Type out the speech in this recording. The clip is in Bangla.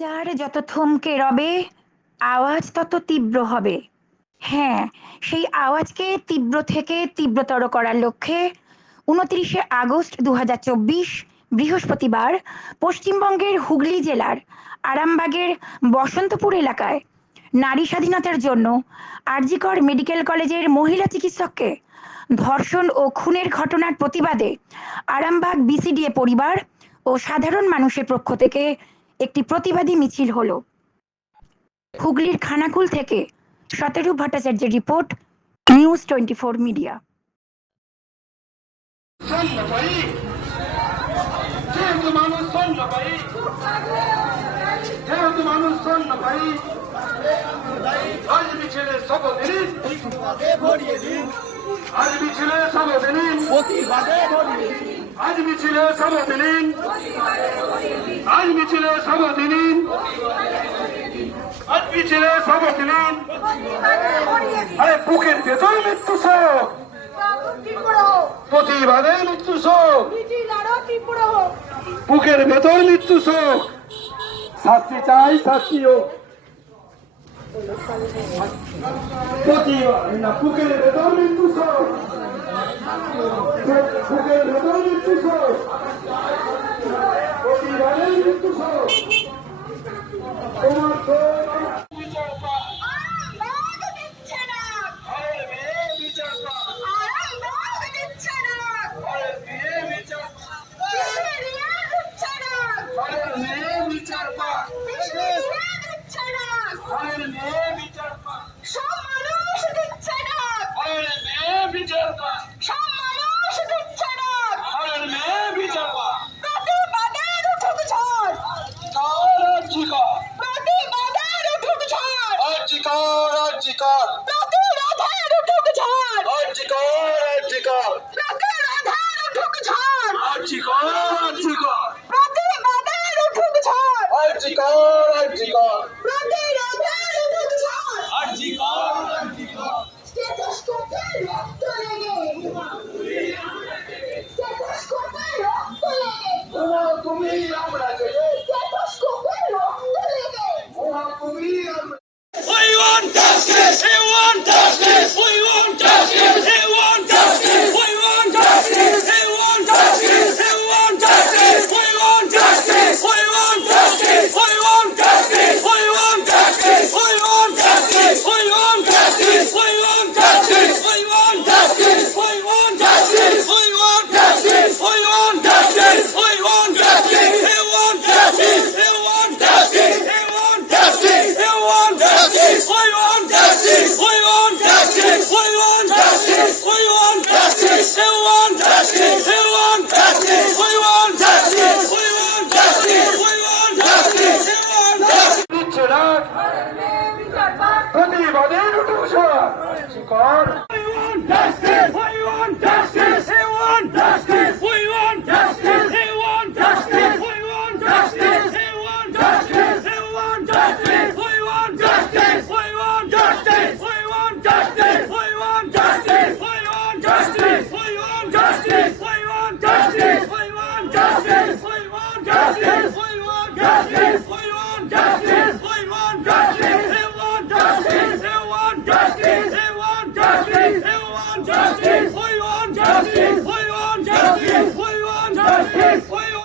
অত্যাচার যত থমকে রবে, আওয়াজ তত তীব্র হবে। হ্যাঁ, সেই আওয়াজকে তীব্র থেকে তীব্রতর করার লক্ষ্যে ২৯শে আগস্ট ২০২৪ বৃহস্পতিবার পশ্চিমবঙ্গের হুগলি জেলার আরামবাগের বসন্তপুর এলাকায় নারী স্বাধীনতার জন্য আরজিকর মেডিকেল কলেজের মহিলা চিকিৎসককে ধর্ষণ ও খুনের ঘটনার প্রতিবাদে আরামবাগ বিসিডিএ পরিবার ও সাধারণ মানুষের পক্ষ থেকে একটি প্রতিবাদী মিছিল হলো। হুগলির খানাকুল থেকে শতরূপ ভট্টাচার্যের রিপোর্ট, নিউজ 24 মিডিয়া। আজ মিছিলে শপথ নিন, আজ মিছিলে শপথ নিন, আজ মিছিলে শপথ নিন, আজ মিছিলে শপথ নিন। আরে বুকের ভেতর মৃত্যু শোক, প্রতিবাদে মৃত্যু শোক, বুকের ভেতর মৃত্যু শোক। শাস্তি চাই, শাস্তি হোক। প্রতিবাদ না, বুকের ভেতর মৃত্যু শোক, বুকের ভেতর মৃত্যু শোক, প্রতিবাদে মৃত্যু শোক। তোমার justice.